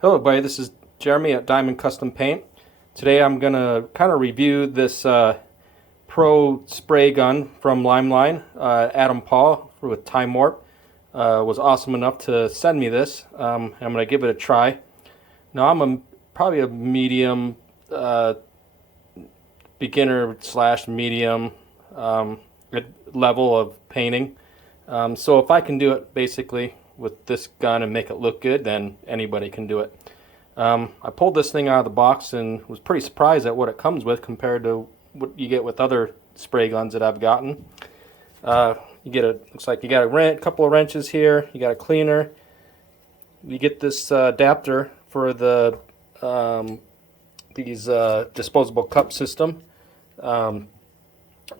Hello everybody, this is Jeremy at Diamond Custom Paint. Today I'm going to kind of review this Pro spray gun from Limeline. Adam Paul with Time Warp was awesome enough to send me this. I'm going to give it a try. Now I'm probably a medium, beginner slash medium level of painting. So if I can do it basically with this gun and make it look good, then anybody can do it. I pulled this thing out of the box and was pretty surprised at what it comes with compared to what you get with other spray guns that I've gotten. You get looks like you got a couple of wrenches here, you got a cleaner, you get this adapter for the these disposable cup system, and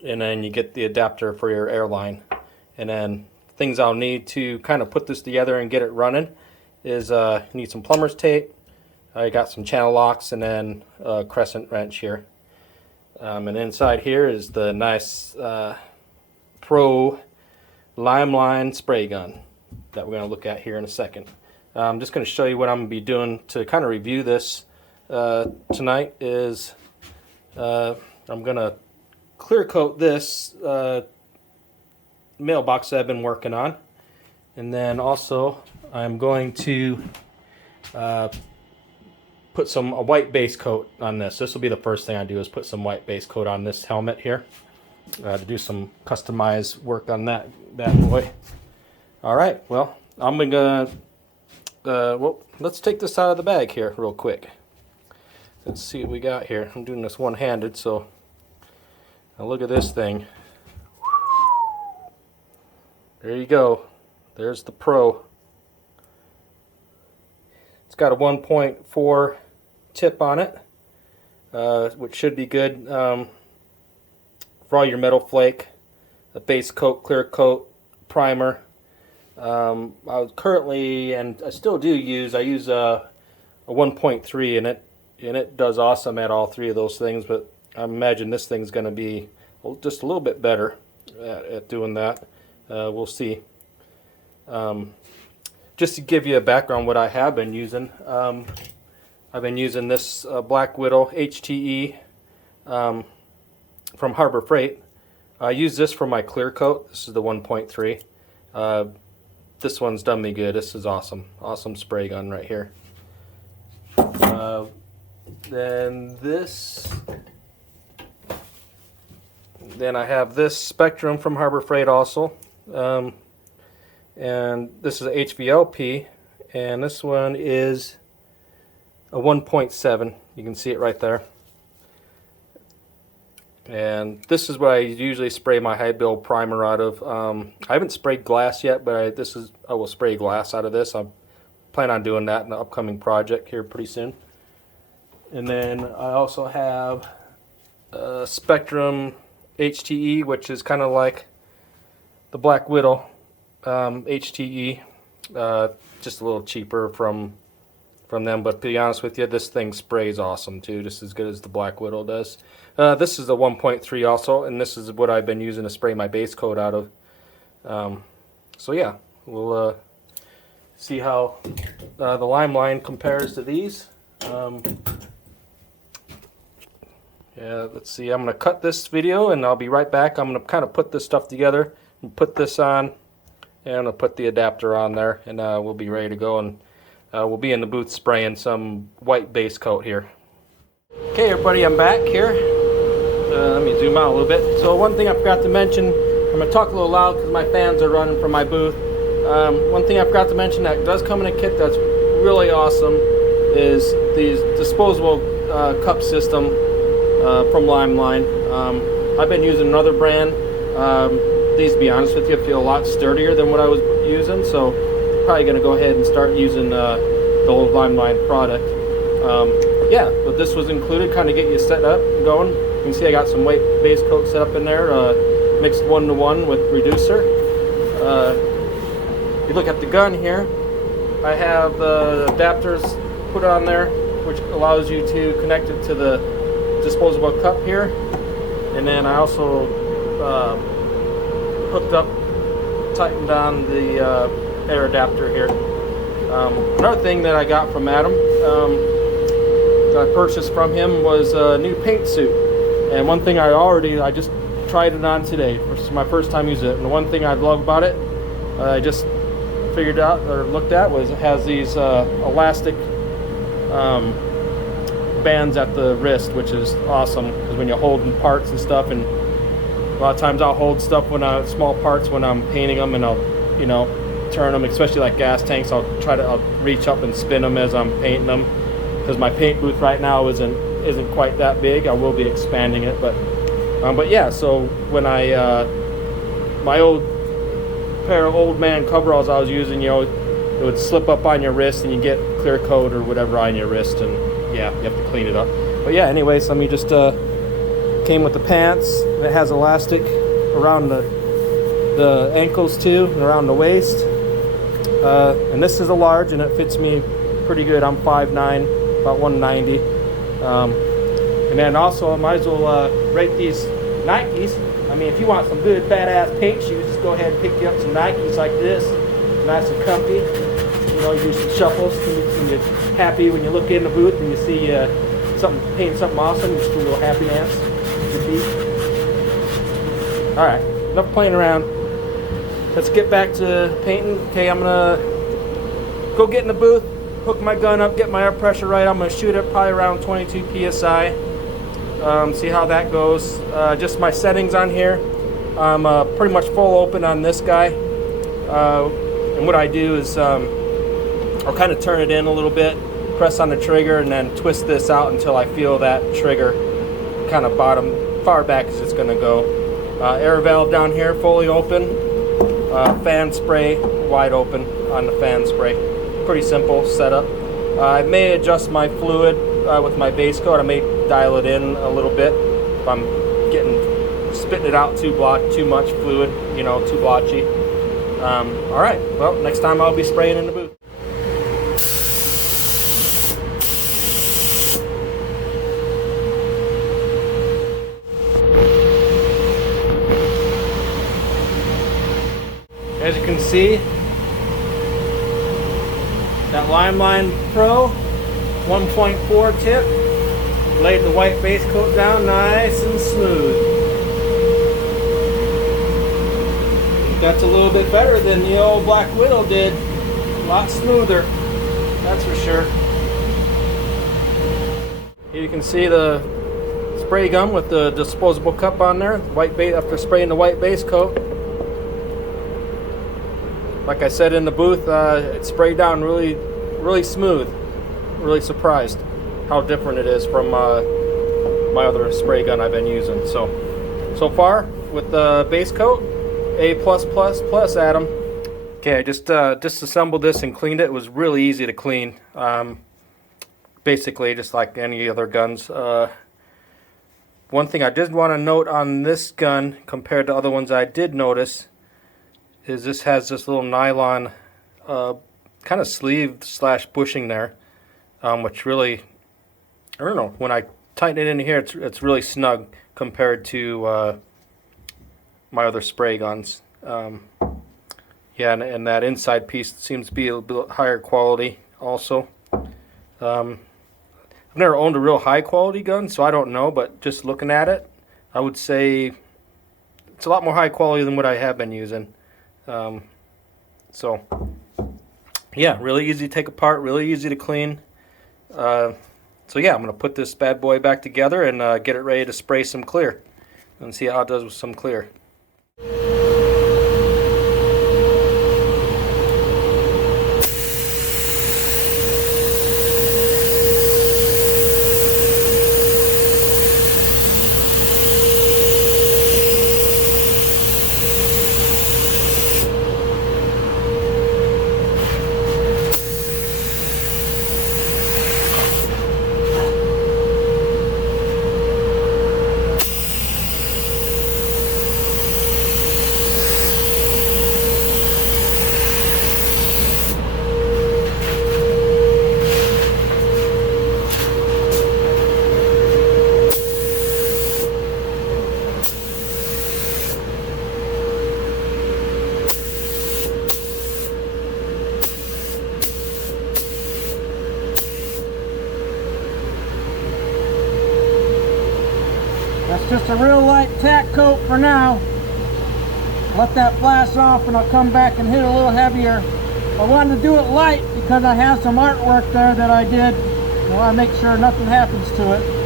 then you get the adapter for your airline. And then things I'll need to kind of put this together and get it running is you need some plumber's tape. I got some channel locks and then a crescent wrench here. And inside here is the nice Pro Limeline spray gun that we're going to look at here in a second. I'm just going to show you what I'm going to be doing to kind of review this tonight. Is I'm going to clear coat this mailbox that I've been working on, and then also I'm going to put a white base coat on this. This will be the first thing I do, is put some white base coat on this helmet here to do some customized work on that bad boy. Alright, well, I'm gonna let's take this out of the bag here real quick. Let's see what we got here. I'm doing this one-handed, so now look at this thing. There you go. There's the Pro. It's got a 1.4 tip on it, which should be good for all your metal flake. A base coat, clear coat, primer. I currently, and I still do use, I use a 1.3, and it does awesome at all three of those things. But I imagine this thing's going to be just a little bit better at doing that. We'll see. Just to give you a background, what I have been using, I've been using this Black Widow HTE from Harbor Freight. I use this for my clear coat. This is the 1.3. This one's done me good. This is awesome. Awesome spray gun right here. Then I have this Spectrum from Harbor Freight also. And this is a HVLP, and this one is a 1.7. You can see it right there. And this is what I usually spray my high build primer out of. I haven't sprayed glass yet, but I will spray glass out of this. I plan on doing that in the upcoming project here pretty soon. And then I also have a Spectrum HTE, which is kind of like the Black Widow HTE, just a little cheaper from them, but to be honest with you, this thing sprays awesome too, just as good as the Black Widow does. This is a 1.3 also, and this is what I've been using to spray my base coat out of. So yeah, we'll see how the Limeline compares to these. Yeah, let's see, I'm going to cut this video and I'll be right back. I'm going to kind of put this stuff together and put this on, and I'll put the adapter on there, and we'll be ready to go, and we'll be in the booth spraying some white base coat here. Okay everybody, I'm back here. Let me zoom out a little bit. So one thing I forgot to mention, I'm going to talk a little loud because my fans are running from my booth. One thing I forgot to mention that does come in a kit that's really awesome is these disposable cup system from Limeline. I've been using another brand. These, to be honest with you, feel a lot sturdier than what I was using, so probably going to go ahead and start using the old Limeline product. Yeah, but this was included, kind of get you set up and going. You can see I got some white base coat set up in there, mixed 1-to-1 with reducer. You look at the gun here, I have the adapters put on there, which allows you to connect it to the disposable cup here. And then I also hooked up, tightened on the air adapter here. Another thing that I got from Adam, that I purchased from him, was a new paint suit. And one thing I just tried it on today. This is my first time using it. And the one thing I love about it, I just figured out or looked at, was it has these elastic bands at the wrist, which is awesome because when you're holding parts and stuff, and a lot of times I'll hold stuff small parts when I'm painting them, and I'll turn them, especially like gas tanks. I'll reach up and spin them as I'm painting them, because my paint booth right now isn't quite that big. I will be expanding it, but yeah. So when my old pair of old man coveralls I was using, it would slip up on your wrist and you get clear coat or whatever on your wrist, and yeah, you have to clean it up. But yeah, anyways, let me just came with the pants. It has elastic around the ankles too, and around the waist. And this is a large, and it fits me pretty good. I'm 5'9", about 190. And then also I might as well rate these Nikes. I mean, if you want some good badass paint shoes, just go ahead and pick you up some Nikes like this, nice and comfy. You do some shuffles, and you're happy when you look in the booth and you see painting something awesome. Just do a little happy dance with your feet. All right, enough playing around. Let's get back to painting. Okay, I'm gonna go get in the booth, hook my gun up, get my air pressure right. I'm gonna shoot it probably around 22 psi. See how that goes. Just my settings on here. I'm pretty much full open on this guy. And what I do is I'll kind of turn it in a little bit, press on the trigger, and then twist this out until I feel that trigger kind of far back as it's going to go. Air valve down here fully open. Fan spray wide open on the fan spray. Pretty simple setup. I may adjust my fluid with my base coat. I may dial it in a little bit if I'm spitting it out too much fluid, too blotchy. All right, well, next time I'll be spraying in the booth. As you can see, that Limeline Pro 1.4 tip laid the white base coat down nice and smooth. That's a little bit better than the old Black Widow did. A lot smoother, that's for sure. Here you can see the spray gun with the disposable cup on there. After spraying the white base coat. Like I said in the booth, it sprayed down really, really smooth. Really surprised how different it is from my other spray gun I've been using. So far with the base coat, A+++, Adam. Okay, I just disassembled this and cleaned it. It was really easy to clean. Basically, just like any other guns. One thing I did want to note on this gun compared to other ones I did notice is this has this little nylon kind of sleeve / bushing there, which really, I don't know, when I tighten it in here, it's really snug compared to my other spray guns. Yeah, and that inside piece seems to be a bit higher quality also. I've never owned a real high quality gun, so I don't know, but just looking at it, I would say it's a lot more high quality than what I have been using. So yeah, really easy to take apart, really easy to clean. So yeah, I'm going to put this bad boy back together and get it ready to spray some clear and see how it does with some clear. Just a real light tack coat for now. Let that flash off and I'll come back and hit a little heavier. I wanted to do it light because I have some artwork there that I did. I want to make sure nothing happens to it.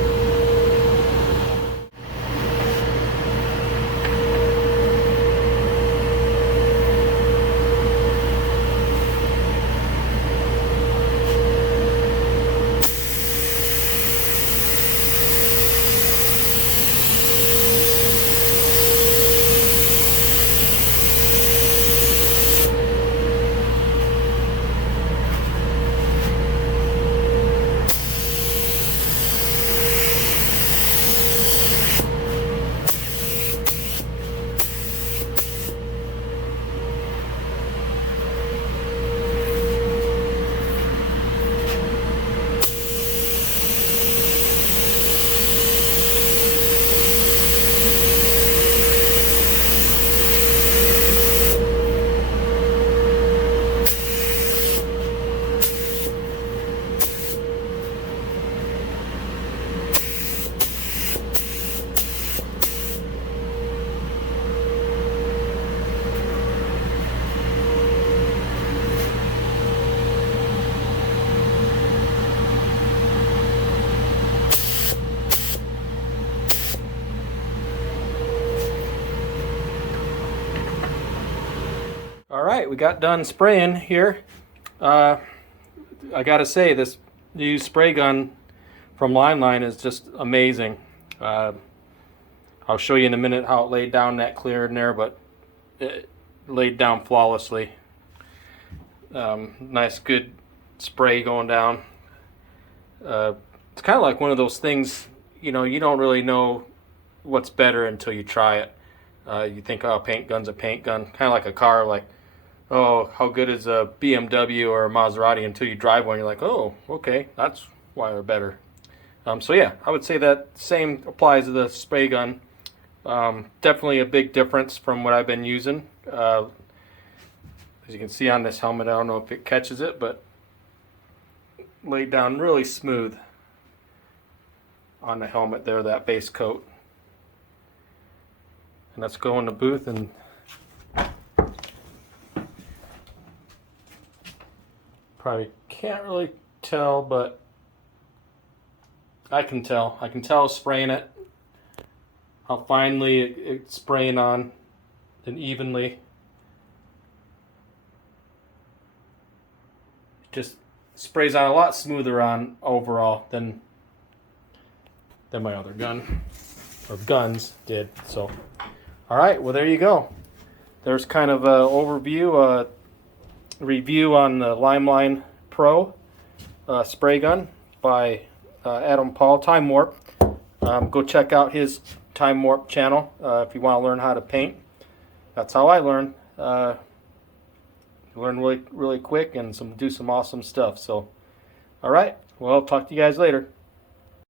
Alright, we got done spraying here. I gotta say, this new spray gun from Line is just amazing. I'll show you in a minute how it laid down that clear in there, but it laid down flawlessly. Nice good spray going down. It's kind of like one of those things, you know, you don't really know what's better until you try it. You think, oh, paint gun's a paint gun. Kind of like a car, like, oh, how good is a BMW or a Maserati until you drive one. You're like, oh, okay, that's why they're better. So yeah, I would say that same applies to the spray gun. Definitely a big difference from what I've been using. As you can see on this helmet, I don't know if it catches it, but laid down really smooth on the helmet there, that base coat. And let's go in the booth and probably can't really tell, but I can tell. I can tell spraying it, how finely it's spraying on and evenly. It just sprays on a lot smoother on overall than my other gun, or guns did. So, all right, well there you go. There's kind of an overview, review on the Line Pro spray gun by Adam Paul, Time Warp. Go check out his Time Warp channel if you want to learn how to paint. That's how I learn. Learn really quick and do some awesome stuff. So, all right, well, talk to you guys later.